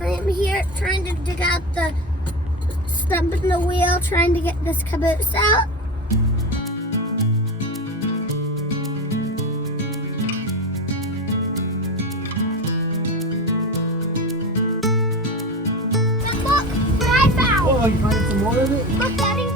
I am here trying to dig out the stump in the wheel, trying to get this caboose out. And look what I found! Oh, you find some more of it? Look, Daddy.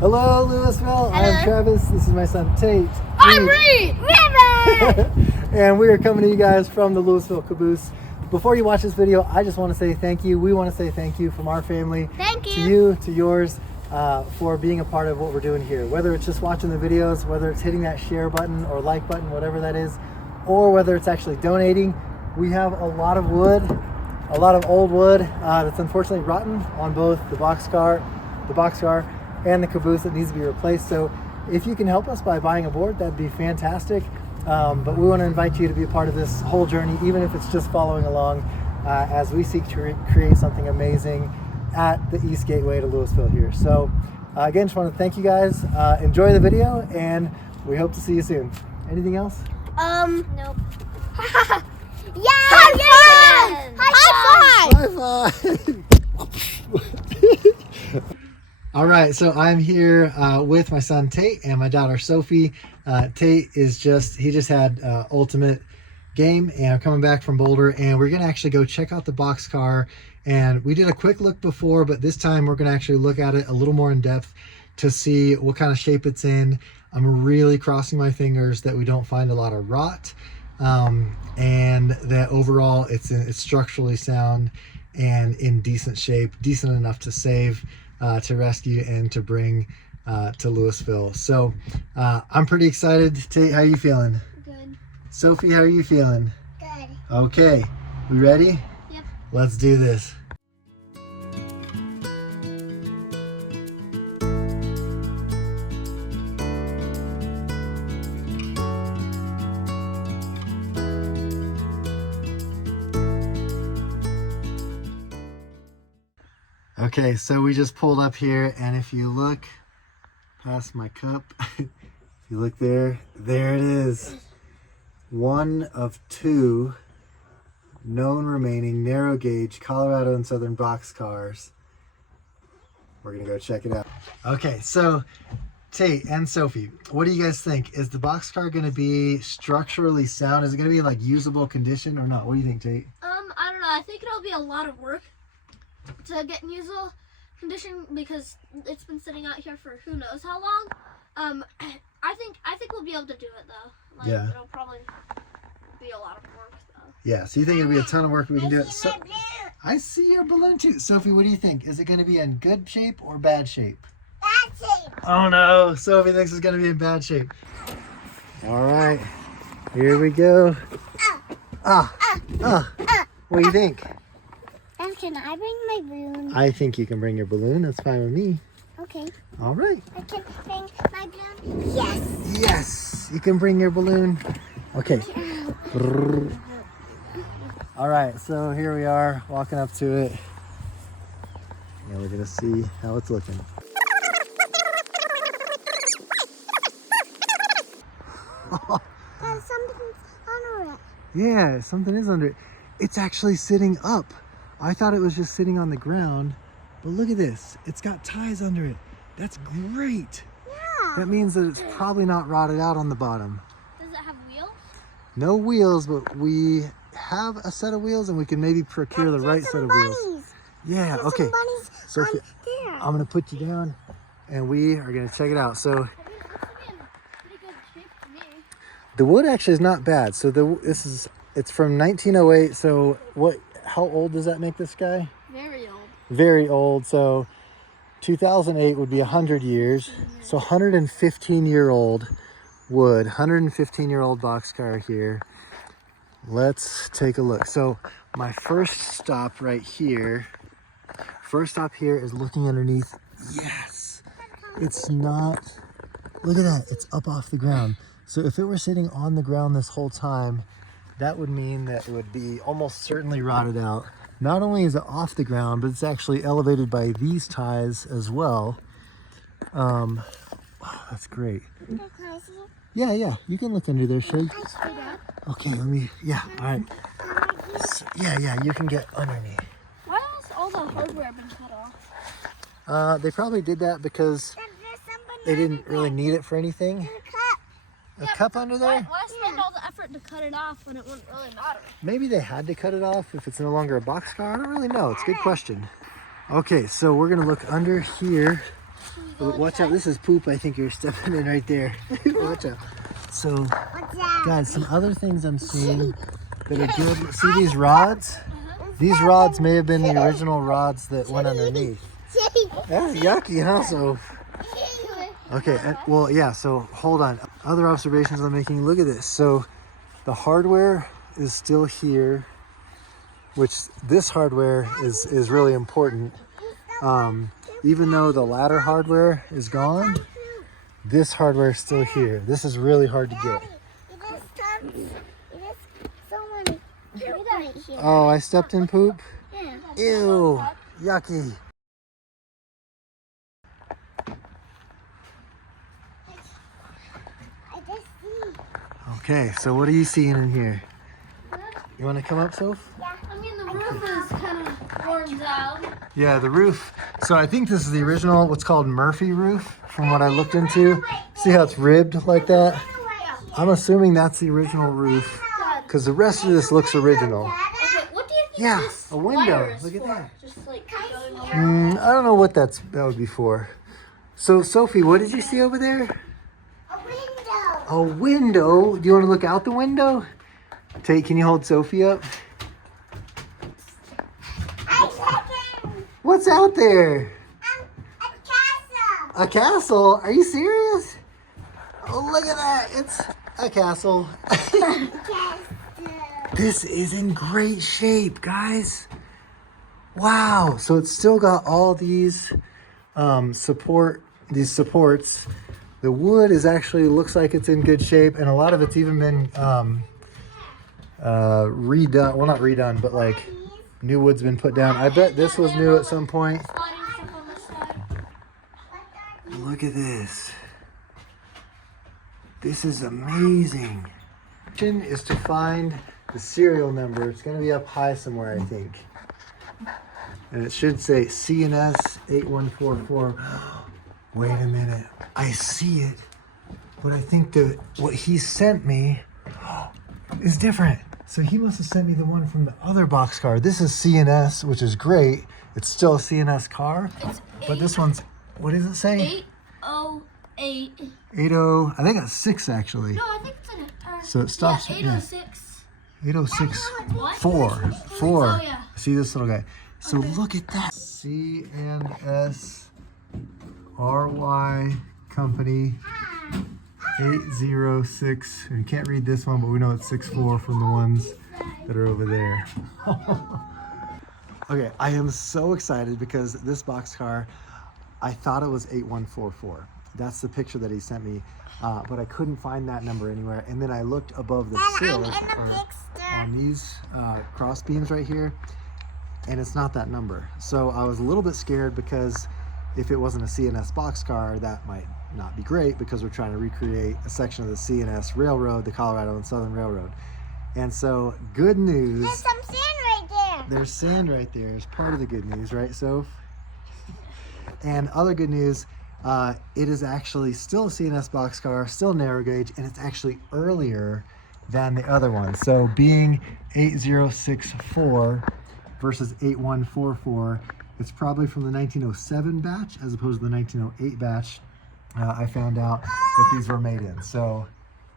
Hello, Louisville. I am Travis. This is my son, Tate. I'm Reed! River! And we are coming to you guys from the Louisville Caboose. Before you watch this video, I just want to say thank you. We want to say thank you from our family Thank to you, to yours, for being a part of what we're doing here. Whether it's just watching the videos, whether it's hitting that share button or like button, whatever that is, or whether it's actually donating. We have a lot of wood, a lot of old wood that's unfortunately rotten on both the boxcar and the caboose that needs to be replaced. So if you can help us by buying a board, that'd be fantastic. But we want to invite you to be a part of this whole journey, even if it's just following along as we seek to create something amazing at the East Gateway to Louisville here. So again, just want to thank you guys. Enjoy the video, and we hope to see you soon. Anything else? Nope. Yeah! High five! High five! All right, so I'm here with my son Tate and my daughter Sophie. Tate is he just had ultimate game, and I'm coming back from Boulder, and we're gonna actually go check out the boxcar. And we did a quick look before, but this time we're gonna actually look at it a little more in depth to see what kind of shape it's in. I'm really crossing my fingers that we don't find a lot of rot, and that overall it's structurally sound and in decent shape, decent enough to save, to rescue, and to bring to Louisville. So I'm pretty excited. Tate, how are you feeling? Good. Sophie, how are you feeling? Good. Okay, we ready? Yep. Let's do this. Okay, so we just pulled up here, and if you look past my cup, if you look there it is. One of two known remaining narrow gauge Colorado and Southern boxcars. We're gonna go check it out. Okay, so Tate and Sophie, what do you guys think? Is the boxcar gonna be structurally sound? Is it gonna be like usable condition or not? What do you think, Tate? I don't know. I think it'll be a lot of work to get in usable condition because it's been sitting out here for who knows how long. I think we'll be able to do it though. Like, yeah. It'll probably be a lot of work though. Yeah, so you think it'll be a ton of work, we can do it. So, I see your balloon too. Sophie, what do you think? Is it going to be in good shape or bad shape? Bad shape. Oh no, Sophie thinks it's going to be in bad shape. All right, here we go. What do you think? Can I bring my balloon? I think you can bring your balloon. That's fine with me. Okay. All right. I can bring my balloon. Yes. Yes, you can bring your balloon. Okay. All right, so here we are walking up to it. And we're gonna see how it's looking. Something's under it. Yeah, something is under it. It's actually sitting up. I thought it was just sitting on the ground, but look at this. It's got ties under it. That's great. Yeah. That means that it's probably not rotted out on the bottom. Does it have wheels? No wheels, but we have a set of wheels, and we can maybe procure the right set of wheels. Yeah, There's okay. some bunnies So there. I'm gonna put you down, and we are gonna check it out. So I mean, it's in pretty good shape to me. the wood actually is not bad. So it's from 1908. So how old does that make this guy? Very old. Very old. So 2008 would be 100 years. So 115-year-old wood, 115-year-old boxcar here. let's take a look. So my first stop here is looking underneath. Yes, it's not, look at that, it's up off the ground. So if it were sitting on the ground this whole time, that would mean that it would be almost certainly rotted out. Not only is it off the ground, but it's actually elevated by these ties as well. Oh, that's great. Yeah, you can look under there, Shug. Okay, let me, yeah, all right. So, yeah, you can get underneath. Why has all the hardware been cut off? They probably did that because they didn't really need it for anything. A cup under there? Why spend all the effort to cut it off when it wouldn't really matter? Maybe they had to cut it off if it's no longer a boxcar. I don't really know. It's a good question. Okay, so we're gonna look under here. Watch out, this is poop I think you're stepping in right there. Watch out. So, guys, some other things I'm seeing that are good. See these rods? These rods may have been the original rods that went underneath. That's yucky, huh? So, okay, well, yeah, so hold on. Other observations I'm making, look at this. So the hardware is still here, which this hardware is really important. Even though the ladder hardware is gone, this hardware is still here. This is really hard to get. Oh, I stepped in poop? Ew, yucky. Okay, so what are you seeing in here? You want to come up, Soph? Yeah, I mean the roof is kind of worn out. Yeah, the roof. So I think this is the original, what's called Murphy roof, from what I looked into. See how it's ribbed like that? I'm assuming that's the original roof, because the rest of this looks original. Okay, what do you think Yeah, this a window. wire is Look at for? that. Just like going over. I don't know what that would be for. So Sophie, what did you see over there? A window? Do you want to look out the window? Tate, can you hold Sophie up? What's out there? A castle? Are you serious? Oh, look at that. It's a castle. This is in great shape, guys. Wow. So it's still got all these supports. The wood is actually looks like it's in good shape, and a lot of it's even been redone. Well, not redone, but like new wood's been put down. I bet this was new at some point. Look at this. This is amazing. Is to find the serial number. It's going to be up high somewhere, I think. And it should say C&S 8144. Wait a minute. I see it. But I think that what he sent me is different. So he must have sent me the one from the other boxcar. This is C&S, which is great. It's still a C&S car. But this one's, what does it say? 808. 80, I think it's 6 actually. No, I think it's an So it stops. yeah, 806. 806 What? 4. Oh, yeah. See this little guy. So look at that. C&S RY Company 806. And you can't read this one, but we know it's 64 from the ones that are over there. Okay, I am so excited because this boxcar, I thought it was 8144. That's the picture that he sent me, but I couldn't find that number anywhere. And then I looked above the sill on these cross beams right here, and it's not that number. So I was a little bit scared because if it wasn't a C&S boxcar, that might not be great because we're trying to recreate a section of the C&S Railroad, the Colorado and Southern Railroad. And so, good news. There's some sand right there. There's sand right there. It's part of the good news, right, Soph? And other good news, it is actually still a C&S boxcar, still narrow gauge, and it's actually earlier than the other one. So being 8064 versus 8144, it's probably from the 1907 batch as opposed to the 1908 batch. I found out that these were made in. So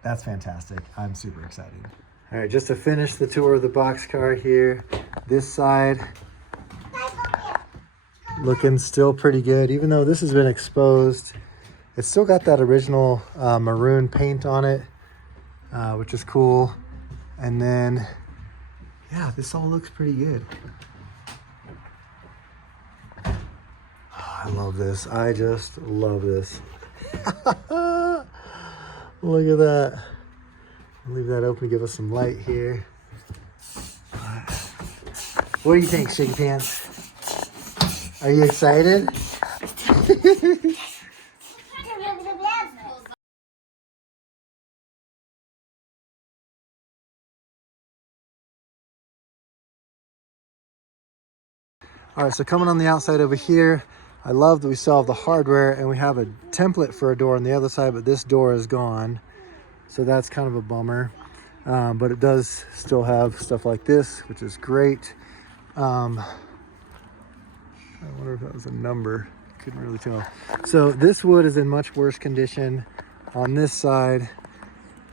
that's fantastic. I'm super excited. All right, just to finish the tour of the boxcar here, this side looking still pretty good, even though this has been exposed. It's still got that original maroon paint on it, which is cool. And then yeah, this all looks pretty good. Oh, I love this. I just love this. Look at that. I'll leave that open to give us some light here. What do you think, Shaky Pants? Are you excited? All right, so coming on the outside over here, I love that we still have the hardware and we have a template for a door on the other side, but this door is gone. So that's kind of a bummer. But it does still have stuff like this, which is great. I wonder if that was a number. Couldn't really tell. So this wood is in much worse condition on this side.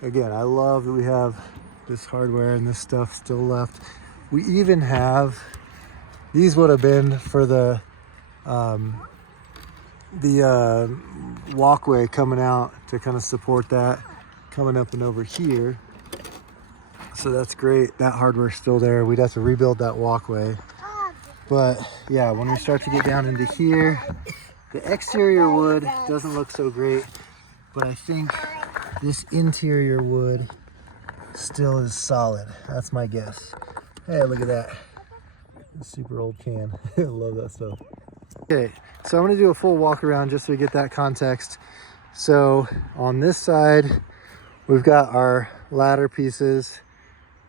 Again, I love that we have this hardware and this stuff still left. We even have, these would have been for the walkway coming out to kind of support that coming up and over here. So that's great. That hardware's still there. We'd have to rebuild that walkway. But yeah, when we start to get down into here, the exterior wood doesn't look so great, but I think this interior wood still is solid. That's my guess. Hey, look at that. Super old can. I love that stuff. Okay, so I'm gonna do a full walk around just so we get that context. So on this side, we've got our ladder pieces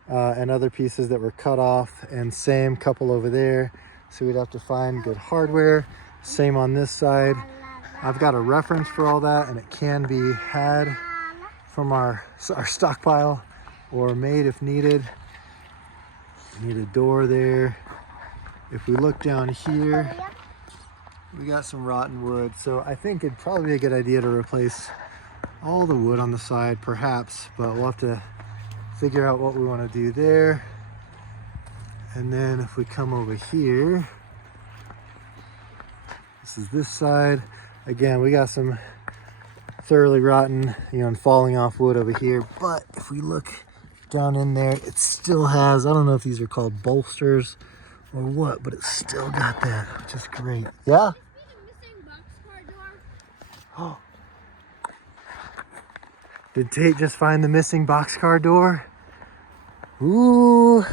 and other pieces that were cut off, and same couple over there. So we'd have to find good hardware. Same on this side. I've got a reference for all that, and it can be had from our stockpile or made if needed. Need a door there. If we look down here, we got some rotten wood. So I think it'd probably be a good idea to replace all the wood on the side, perhaps, but we'll have to figure out what we want to do there. And then if we come over here, this is this side. Again, we got some thoroughly rotten, and falling off wood over here. But if we look down in there, it still has, I don't know if these are called bolsters or what, but it's still got that, which is great. Yeah? Oh. Did Tate just find the missing boxcar door? Ooh,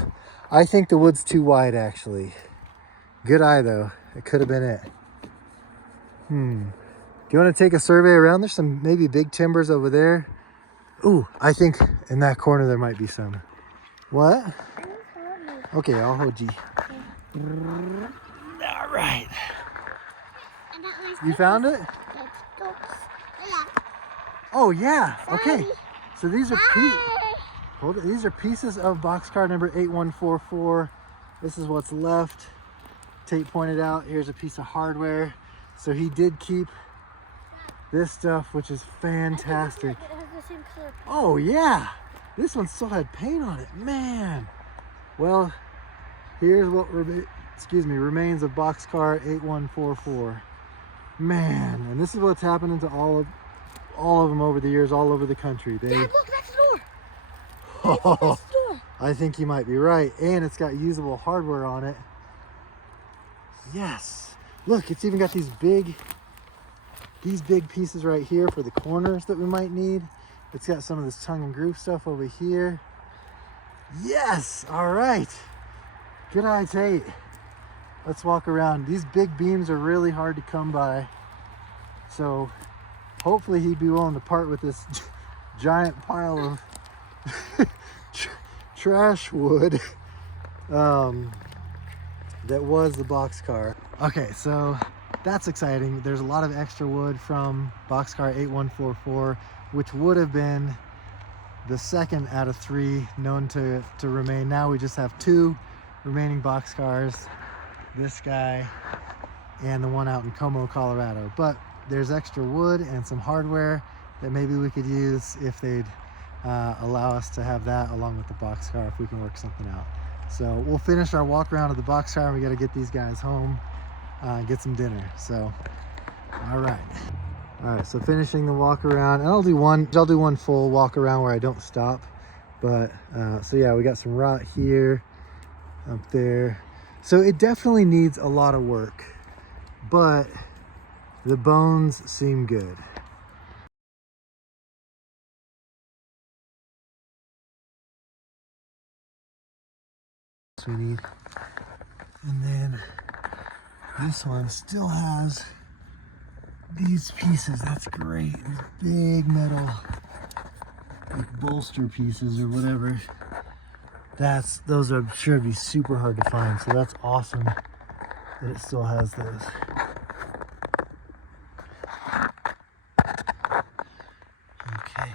I think the wood's too wide, actually. Good eye, though. It could have been it. Do you want to take a survey around? There's some maybe big timbers over there. Ooh, I think in that corner there might be some. What? Okay, I'll hold you. All right. You found it? Oh yeah. Okay. So these are these are pieces of boxcar number 8144. This is what's left. Tate pointed out, here's a piece of hardware. So he did keep this stuff, which is fantastic. It has the same color. Oh yeah. This one still had paint on it. Man. Well, here's what remains of boxcar 8144. Man, and this is what's happening to all of them over the years, all over the country. Dad, look, that's the door. Oh, I think you might be right. And it's got usable hardware on it. Yes. Look, it's even got these big pieces right here for the corners that we might need. It's got some of this tongue and groove stuff over here. Yes. All right. Good eye, Tate. Let's walk around. These big beams are really hard to come by. So hopefully he'd be willing to part with this giant pile of trash wood that was the boxcar. Okay, so that's exciting. There's a lot of extra wood from boxcar 8144, which would have been the second out of 3 known to remain. Now we just have 2 remaining boxcars, this guy and the one out in Como, Colorado. But there's extra wood and some hardware that maybe we could use if they'd allow us to have that along with the boxcar, if we can work something out. So we'll finish our walk around of the boxcar, and we got to get these guys home and get some dinner. So all right, so finishing the walk around, and I'll do one full walk around where I don't stop. But so yeah, we got some rot here, up there. So it definitely needs a lot of work, but the bones seem good. We need, and then this one still has these pieces. That's great. These big metal, like bolster pieces or whatever. Those are sure be super hard to find. So that's awesome that it still has those. Okay.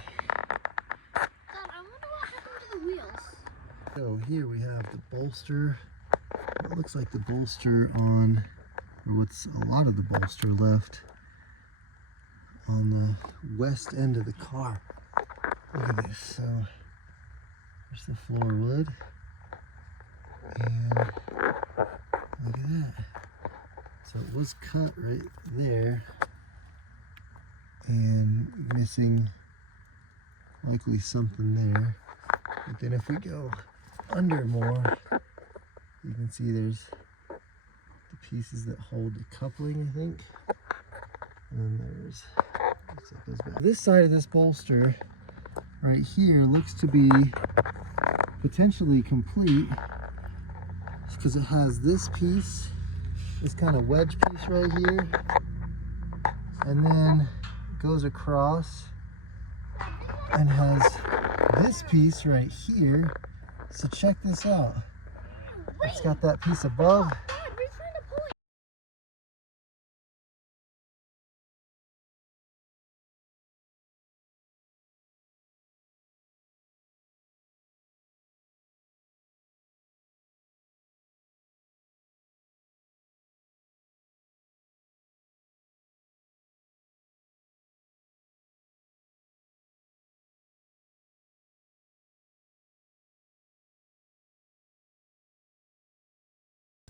Dad, I wonder what happened to the wheels. So here we have the bolster. It looks like the bolster on, or what's a lot of the bolster left on the west end of the car. Look at this. So there's the floor wood. And look at that. So it was cut right there and missing likely something there. But then if we go under more, you can see there's the pieces that hold the coupling, I think. And then there's, looks like those back. This side of this bolster right here looks to be potentially complete because it has this piece, this kind of wedge piece right here, and then goes across and has this piece right here. So check this out. It's got that piece above. Dad, we're trying to pull it.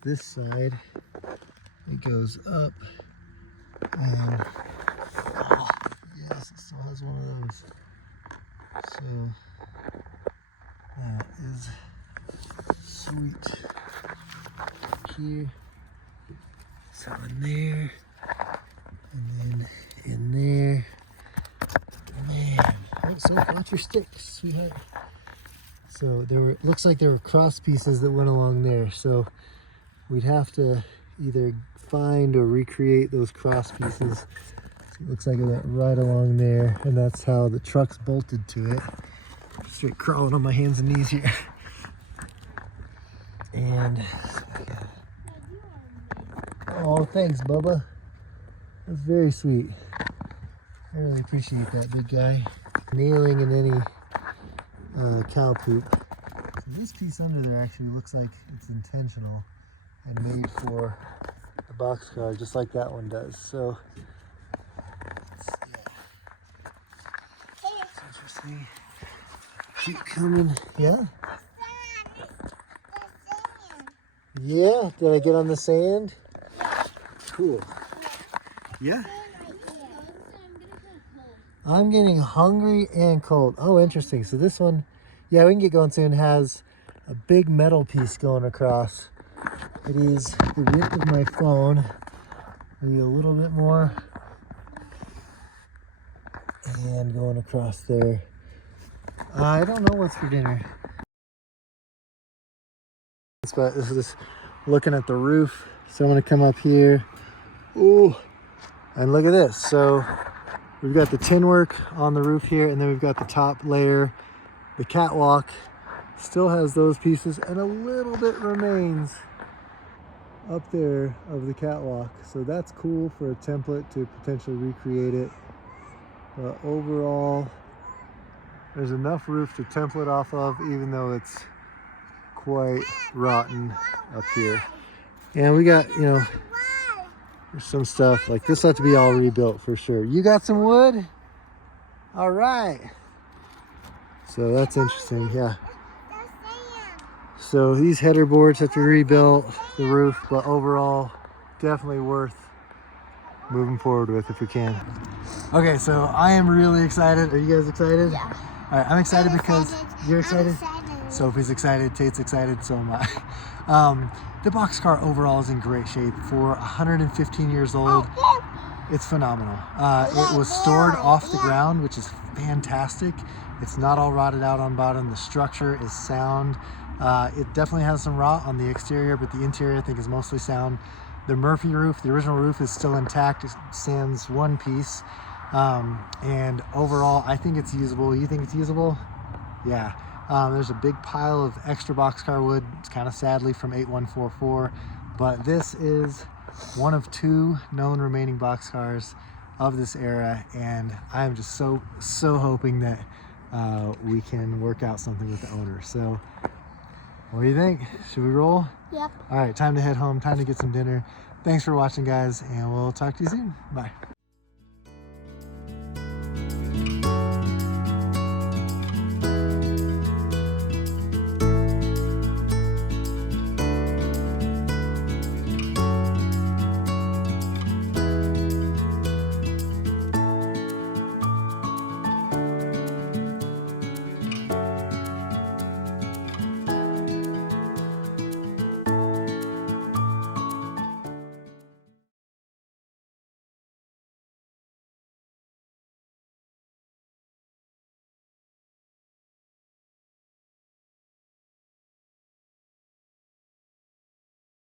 This side, it goes up, and oh, yes, it still has one of those. So that is sweet. Here, so in there, and then in there. Man, oh, so watch your sticks, sweetheart. So there were, looks like there were cross pieces that went along there. So we'd have to either find or recreate those cross pieces. So it looks like it went right along there, and that's how the truck's bolted to it. Straight crawling on my hands and knees here. And yeah. Oh, thanks, Bubba. That's very sweet. I really appreciate that, big guy. Nailing in any cow poop. So this piece under there actually looks like it's intentional and made for the boxcar, just like that one does. So, yeah. It's interesting. Keep coming. Yeah? Yeah? Did I get on the sand? Cool. Yeah? I'm getting hungry and cold. Oh, interesting. So this one, yeah, we can get going soon, has a big metal piece going across. It is the width of my phone, maybe a little bit more, and going across there. I don't know what's for dinner. But this is looking at the roof. So I'm gonna come up here. Ooh, and look at this. So we've got the tin work on the roof here, and then we've got the top layer. The catwalk still has those pieces, and a little bit remains up there of the catwalk. So that's cool for a template to potentially recreate it. But overall, there's enough roof to template off of, even though it's quite rotten up here. And we got, you know, there's some stuff like this has to be all rebuilt for sure. You got some wood? All right. So that's interesting, yeah. So these header boards have to be rebuilt, the roof, but overall, definitely worth moving forward with if we can. Okay, so I am really excited. Are you guys excited? Yeah. All right, I'm excited because you're excited. Sophie's excited, Tate's excited, so am I. The boxcar overall is in great shape. For 115 years old, it's phenomenal. It was stored off the ground, which is fantastic. It's not all rotted out on bottom. The structure is sound. It definitely has some rot on the exterior, but the interior I think is mostly sound. The Murphy roof, the original roof, is still intact. It stands one piece. And overall, I think it's usable. You think it's usable? Yeah. There's a big pile of extra boxcar wood. It's kind of sadly from 8144, but this is one of 2 known remaining boxcars of this era, and I am just so hoping that we can work out something with the owner. So what do you think? Should we roll? Yep. All right, time to head home, time to get some dinner. Thanks for watching, guys, and we'll talk to you soon. Bye.